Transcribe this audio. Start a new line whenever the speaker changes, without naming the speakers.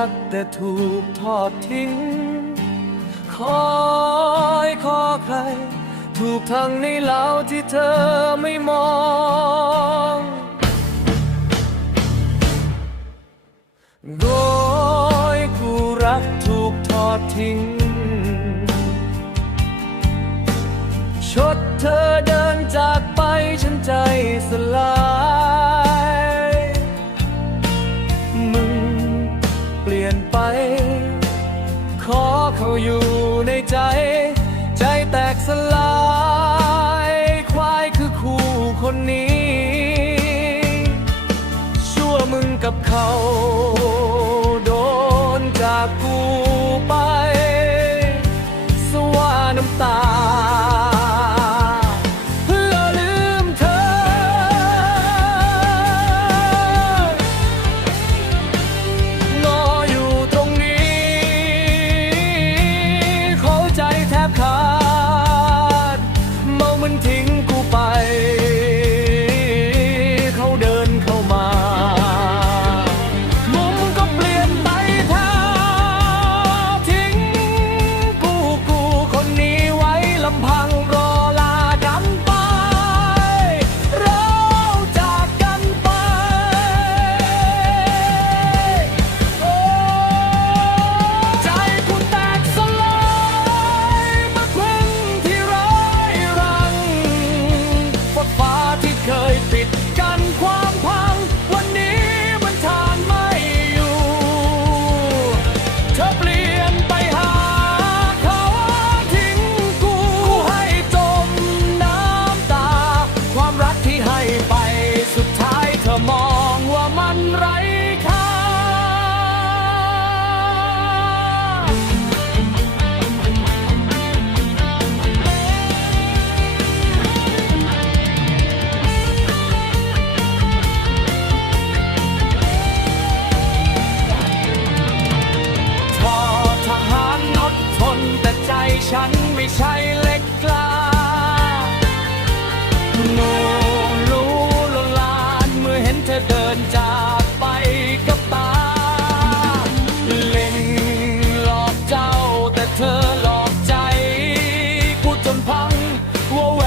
รักแต่ถูกทอดทิ้ง คอยขอใคร ถูกทางในเหล่าที่เธอไม่มอง โดยคู่รักถูกทอดทิ้ง ชดเธอเดินจากไปฉันใจสลาย ลี่ยนไป ขอเขาอยู่ในใจ ใจแตกสลาย ควายคือคู่คนนี้ ชั่วมึงกับเขา ฉันไม่ใช่เล็กกล้าโง่รู้ลลานเมื่อเห็นเธอเดินจากไปกับตา เล็งหลอกเจ้าแต่เธอหลอกใจกูจนพังว่าแ